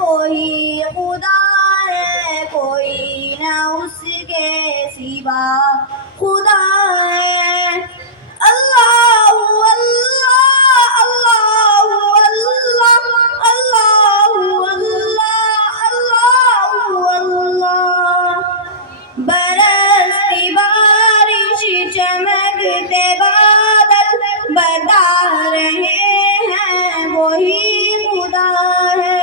وہی خدا ہے، کوئی نہ اس کے سوا خدا ہے۔ اللہ اللہ اللہ اللہ اللہ اللہ اللہ، برستی بارش چمکتے بادل بتا رہے ہیں وہی خدا ہے۔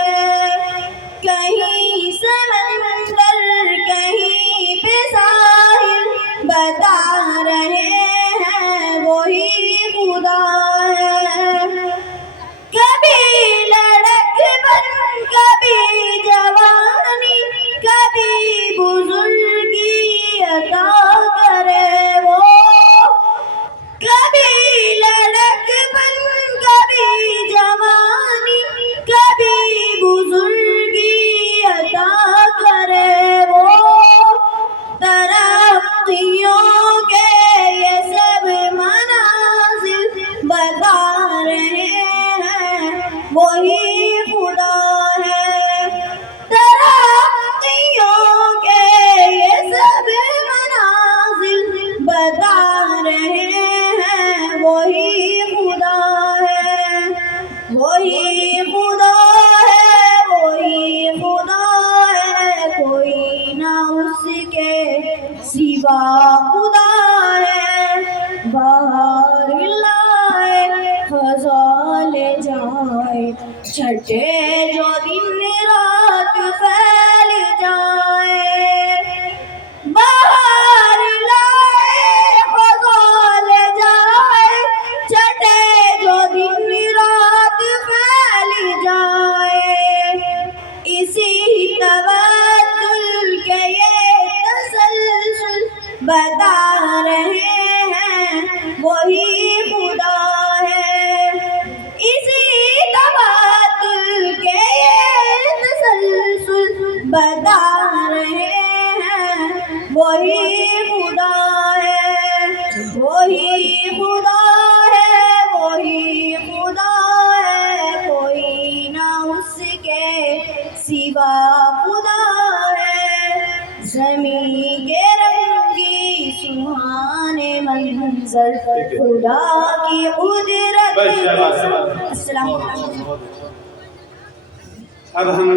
کہیں سمندر کہیں پہ ساحل بتا رہے ہیں وہی خدا ہے۔ کبھی لڑک بن کبھی جوانی کبھی بزرگی عطا کرے وہ، کبھی لڑک بن کبھی جوانی کبھی بزرگی عطا کرے وہ، ترقیوں کے یہ سب منازل بتا رہے ہیں وہی خدا ہے۔ ترقیوں کے یہ سب منازل بتا رہے ہیں وہی خدا ہے۔ وہی خدا ہے، وہی خدا ہے، کوئی نہ اس کے سوا خدا ہے۔ باہر لائے خزاں لے جائے، چھٹے جو دن رات پھیل جائے۔ باہر لائے خزاں لے جائے، چھٹے جو دن رات پھیل جائے۔ اسی تبدل کے یہ تسلسل بتا رہے ہیں وہی خدا ہے۔ اسی تبدل کے یہ تسلسل بتا رہے ہیں وہی خدا ہے۔ وہی خدا ہے، وہی خدا ہے، کوئی نہ اس کے سوا خدا ہے۔ زمین کے رنگی سہانے منظر خدا کی قدرت۔ السلام علیکم۔ اب ہم